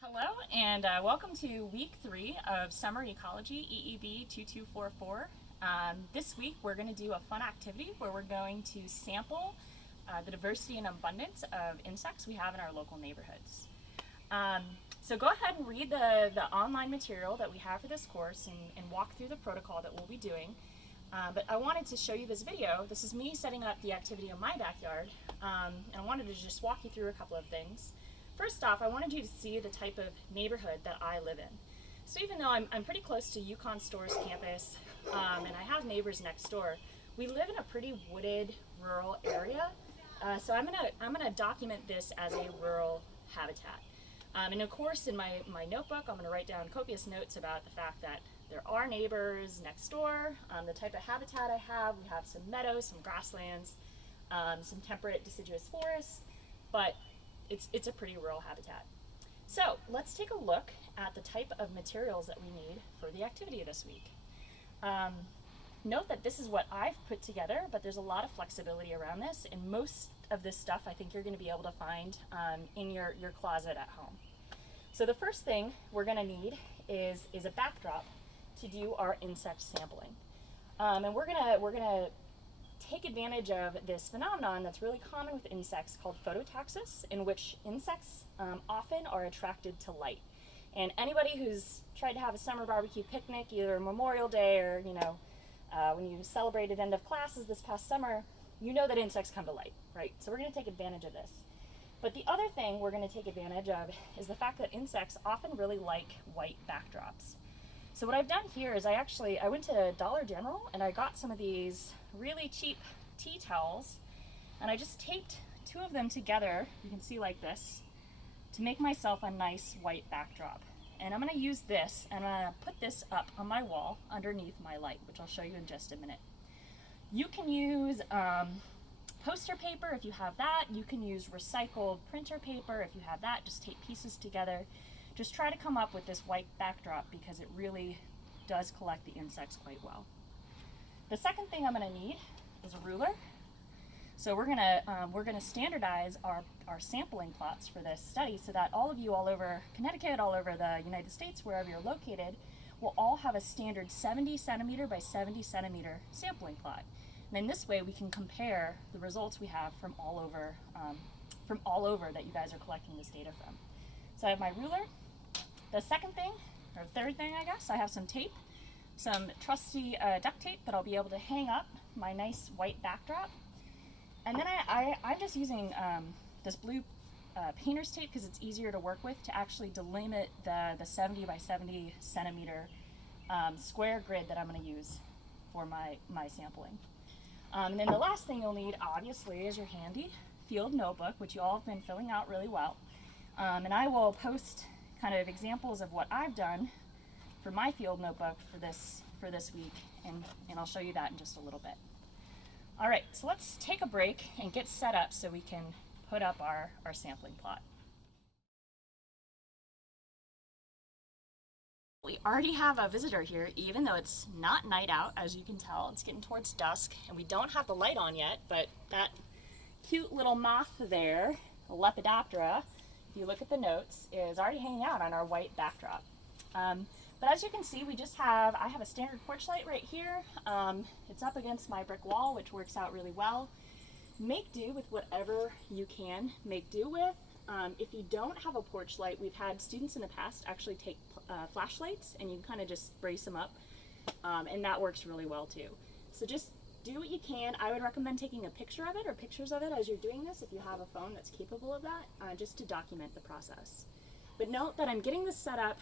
Hello and welcome to week 3 of Summer Ecology EEB 2244. This week we're going to do a fun activity where we're going to sample the diversity and abundance of insects we have in our local neighborhoods. So go ahead and read the online material that we have for this course and walk through the protocol that we'll be doing. But I wanted to show you this video. This is me setting up the activity in my backyard, and I wanted to just walk you through a couple of things. First off, I wanted you to see the type of neighborhood that I live in. So even though I'm pretty close to UConn Store's campus, and I have neighbors next door, we live in a pretty wooded, rural area. So I'm gonna document this as a rural habitat. And of course, in my notebook, I'm gonna write down copious notes about the fact that there are neighbors next door, the type of habitat I have. We have some meadows, some grasslands, some temperate deciduous forests, but it's a pretty rural habitat. So let's take a look at the type of materials that we need for the activity this week. Note that this is what I've put together, but there's a lot of flexibility around this, and most of this stuff I think you're going to be able to find in your closet at home. So the first thing we're going to need is a backdrop to do our insect sampling, and we're gonna take advantage of this phenomenon that's really common with insects called phototaxis, in which insects often are attracted to light. And anybody who's tried to have a summer barbecue picnic, either Memorial Day or when you celebrated end of classes this past summer, you know that insects come to light, right? So we're going to take advantage of this. But the other thing we're going to take advantage of is the fact that insects often really like white backdrops. So what I've done here is I went to Dollar General and I got some of these really cheap tea towels, and I just taped 2 of them together, you can see like this, to make myself a nice white backdrop. And I'm going to use this and I'm going to put this up on my wall underneath my light, which I'll show you in just a minute. You can use poster paper if you have that. You can use recycled printer paper if you have that. Just tape pieces together. Just try to come up with this white backdrop because it really does collect the insects quite well. The second thing I'm going to need is a ruler. So we're gonna standardize our sampling plots for this study so that all of you all over Connecticut, all over the United States, wherever you're located, will all have a standard 70 centimeter by 70 centimeter sampling plot. And in this way, we can compare the results we have from all over that you guys are collecting this data from. So I have my ruler. The second thing, or third thing I guess, I have some tape, some trusty duct tape that I'll be able to hang up my nice white backdrop. And then I'm just using this blue painter's tape because it's easier to work with to actually delimit the 70 by 70 centimeter square grid that I'm going to use for my sampling. And then the last thing you'll need, obviously, is your handy field notebook, which you all have been filling out really well. And I will post kind of examples of what I've done for my field notebook for this week, and I'll show you that in just a little bit. All right, so let's take a break and get set up so we can put up our sampling plot. We already have a visitor here, even though it's not night out, as you can tell. It's getting towards dusk, and we don't have the light on yet, but that cute little moth there, a Lepidoptera, if you look at the notes, is already hanging out on our white backdrop. But as you can see, I have a standard porch light right here. It's up against my brick wall, which works out really well. Make do with whatever you can make do with. If you don't have a porch light, we've had students in the past actually take flashlights, and you kind of just brace them up, and that works really well too. So just do what you can. I would recommend taking a picture of it or pictures of it as you're doing this if you have a phone that's capable of that, just to document the process. But note that I'm getting this set up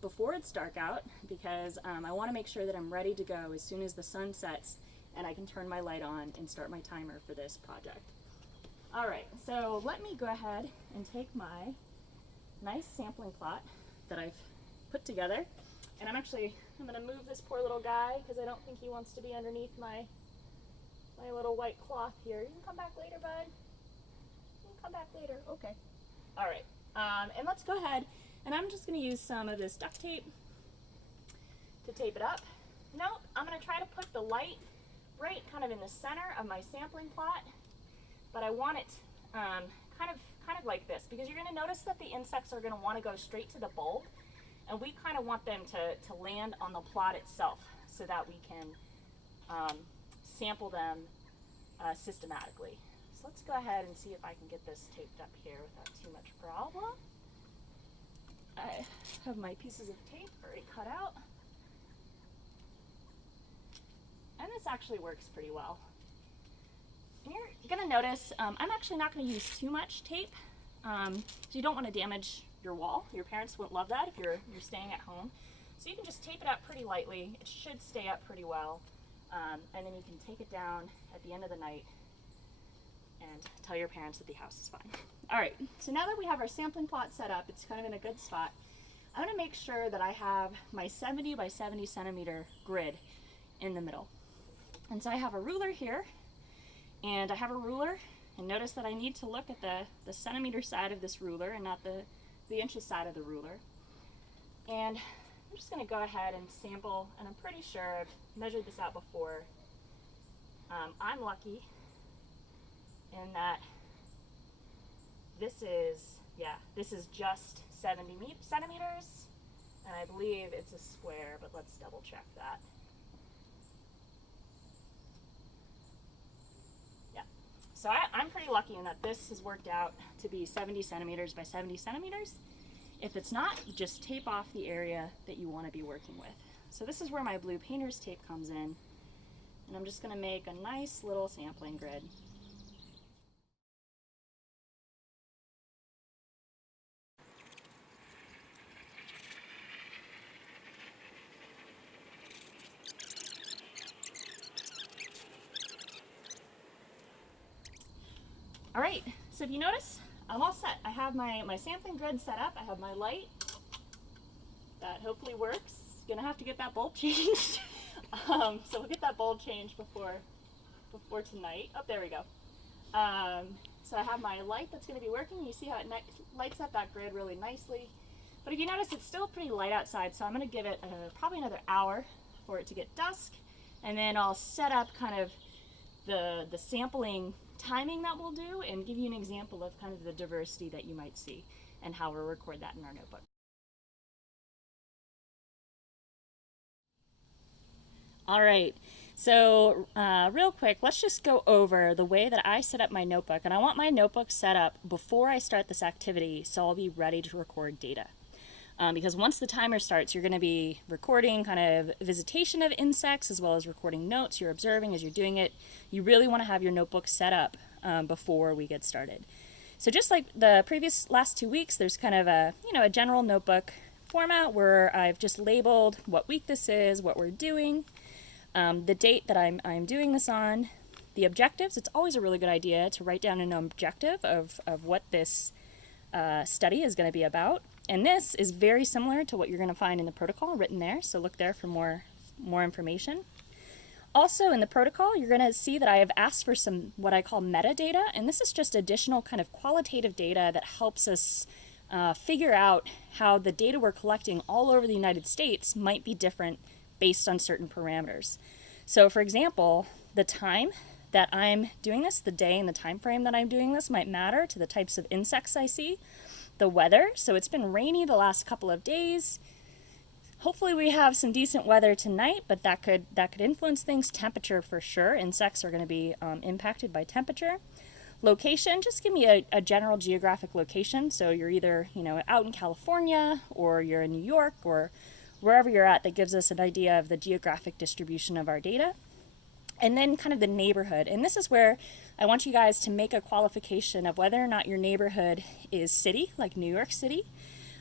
before it's dark out because I want to make sure that I'm ready to go as soon as the sun sets and I can turn my light on and start my timer for this project. All right, so let me go ahead and take my nice sampling plot that I've put together, and I'm going to move this poor little guy because I don't think he wants to be underneath my little white cloth here. You can come back later, bud. You can come back later. Okay. All right, and let's go ahead. And I'm just going to use some of this duct tape to tape it up. Nope, I'm going to try to put the light right kind of in the center of my sampling plot, but I want it kind of like this, because you're going to notice that the insects are going to want to go straight to the bulb, and we kind of want them to land on the plot itself so that we can sample them systematically. So let's go ahead and see if I can get this taped up here without too much problem. I have my pieces of tape already cut out. And this actually works pretty well. And you're going to notice I'm actually not going to use too much tape. So you don't want to damage your wall. Your parents wouldn't love that if you're staying at home. So you can just tape it up pretty lightly. It should stay up pretty well. And then you can take it down at the end of the night and tell your parents that the house is fine. All right, so now that we have our sampling plot set up, it's kind of in a good spot. I'm going to make sure that I have my 70 by 70 centimeter grid in the middle. And so I have a ruler here, and I have a ruler, and notice that I need to look at the centimeter side of this ruler and not the inches side of the ruler. And I'm just going to go ahead and sample, and I'm pretty sure I've measured this out before. I'm lucky in that this is just 70 centimeters, and I believe it's a square, but let's double check that. Yeah, so I'm pretty lucky in that this has worked out to be 70 centimeters by 70 centimeters. If it's not, just tape off the area that you want to be working with. So this is where my blue painter's tape comes in, and I'm just going to make a nice little sampling grid. All right, so if you notice, I'm all set. I have my sampling grid set up. I have my light. That hopefully works. Gonna have to get that bulb changed. So we'll get that bulb changed before tonight. Oh, there we go. So I have my light that's gonna be working. You see how it lights up that grid really nicely. But if you notice, it's still pretty light outside, so I'm gonna give it probably another hour for it to get dusk. And then I'll set up kind of the sampling timing that we'll do and give you an example of kind of the diversity that you might see and how we'll record that in our notebook. All right, so real quick, let's just go over the way that I set up my notebook. And I want my notebook set up before I start this activity so I'll be ready to record data. Because once the timer starts, you're going to be recording kind of visitation of insects as well as recording notes you're observing as you're doing it. You really want to have your notebook set up before we get started. So just like the last 2 weeks, there's kind of a general notebook format where I've just labeled what week this is, what we're doing, the date that I'm doing this on, the objectives. It's always a really good idea to write down an objective of what this study is going to be about. And this is very similar to what you're going to find in the protocol written there, so look there for more information. Also in the protocol, you're going to see that I have asked for some what I call metadata, and this is just additional kind of qualitative data that helps us figure out how the data we're collecting all over the United States might be different based on certain parameters. So for example, the time that I'm doing this, the day and the time frame that I'm doing this might matter to the types of insects I see. The weather, so it's been rainy the last couple of days. Hopefully we have some decent weather tonight, but that could influence things. Temperature for sure. Insects are going to be impacted by temperature. Location, just give me a general geographic location. So you're either out in California or you're in New York or wherever you're at. That gives us an idea of the geographic distribution of our data. And then kind of the neighborhood. And this is where I want you guys to make a qualification of whether or not your neighborhood is city, like New York City.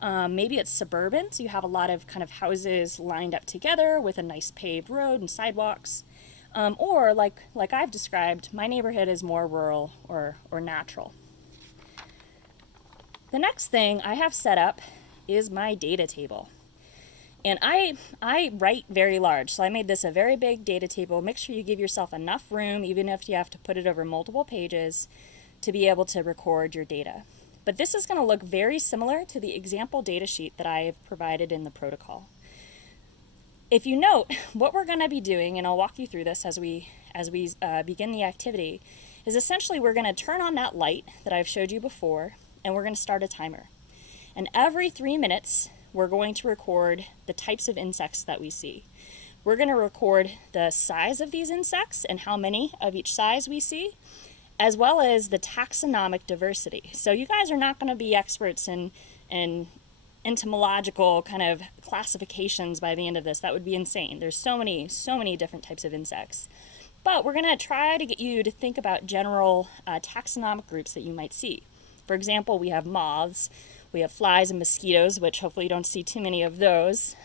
Maybe it's suburban, so you have a lot of kind of houses lined up together with a nice paved road and sidewalks. Or like I've described, my neighborhood is more rural or natural. The next thing I have set up is my data table. And I write very large, so I made this a very big data table. Make sure you give yourself enough room, even if you have to put it over multiple pages, to be able to record your data. But this is going to look very similar to the example data sheet that I have provided in the protocol. If you note, what we're going to be doing, and I'll walk you through this as we begin the activity, is essentially we're going to turn on that light that I've showed you before, and we're going to start a timer. And every 3 minutes, we're going to record the types of insects that we see. We're going to record the size of these insects and how many of each size we see, as well as the taxonomic diversity. So you guys are not going to be experts in entomological kind of classifications by the end of this. That would be insane. There's so many different types of insects. But we're going to try to get you to think about general taxonomic groups that you might see. For example, we have moths, we have flies and mosquitoes, which hopefully you don't see too many of those,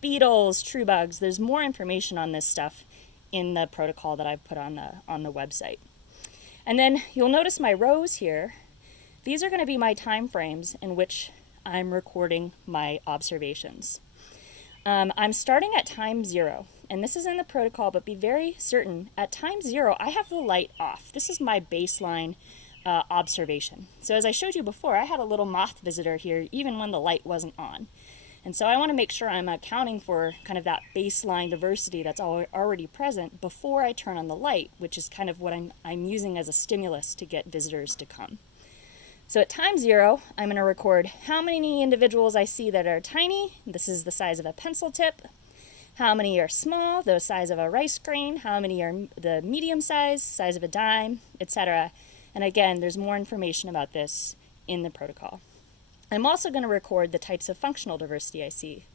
beetles, true bugs. There's more information on this stuff in the protocol that I've put on the website. And then you'll notice my rows here. These are going to be my time frames in which I'm recording my observations. I'm starting at time 0, and this is in the protocol, but be very certain, at time 0, I have the light off. This is my baseline observation. So as I showed you before, I had a little moth visitor here even when the light wasn't on. And so I want to make sure I'm accounting for kind of that baseline diversity that's already present before I turn on the light, which is kind of what I'm using as a stimulus to get visitors to come. So at time 0, I'm going to record how many individuals I see that are tiny. This is the size of a pencil tip. How many are small, the size of a rice grain. How many are the medium size of a dime, etc. And again, there's more information about this in the protocol. I'm also going to record the types of functional diversity I see.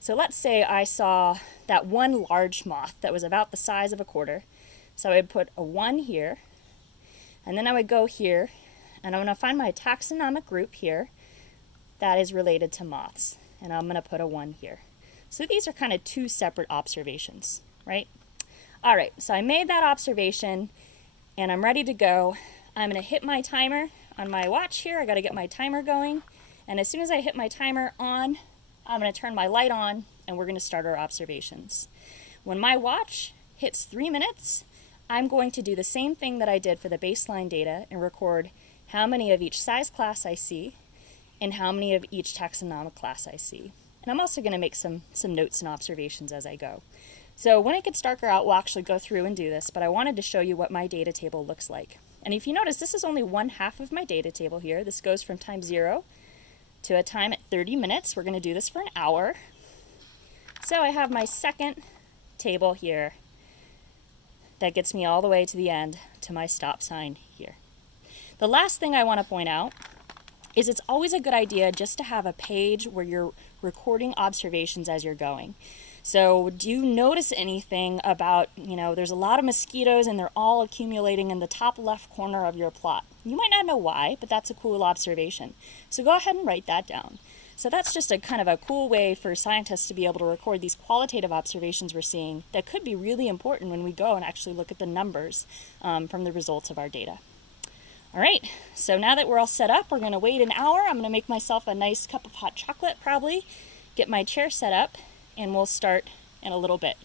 So let's say I saw that one large moth that was about the size of a quarter. So I would put a 1 here, and then I would go here, and I'm going to find my taxonomic group here that is related to moths, and I'm going to put a 1 here. So these are kind of 2 separate observations, right? All right, so I made that observation, and I'm ready to go. I'm going to hit my timer on my watch here. I got to get my timer going, and as soon as I hit my timer on, I'm going to turn my light on, and we're going to start our observations. When my watch hits 3 minutes, I'm going to do the same thing that I did for the baseline data and record how many of each size class I see and how many of each taxonomic class I see. And I'm also going to make some notes and observations as I go. So when it gets darker out, we'll actually go through and do this, but I wanted to show you what my data table looks like. And if you notice, this is only 1/2 of my data table here. This goes from time 0 to a time at 30 minutes. We're going to do this for an hour. So I have my second table here that gets me all the way to the end to my stop sign here. The last thing I want to point out is it's always a good idea just to have a page where you're recording observations as you're going. So do you notice anything about, there's a lot of mosquitoes and they're all accumulating in the top left corner of your plot. You might not know why, but that's a cool observation. So go ahead and write that down. So that's just a kind of a cool way for scientists to be able to record these qualitative observations we're seeing that could be really important when we go and actually look at the numbers from the results of our data. All right, so now that we're all set up, we're going to wait an hour. I'm going to make myself a nice cup of hot chocolate probably, get my chair set up, and we'll start in a little bit.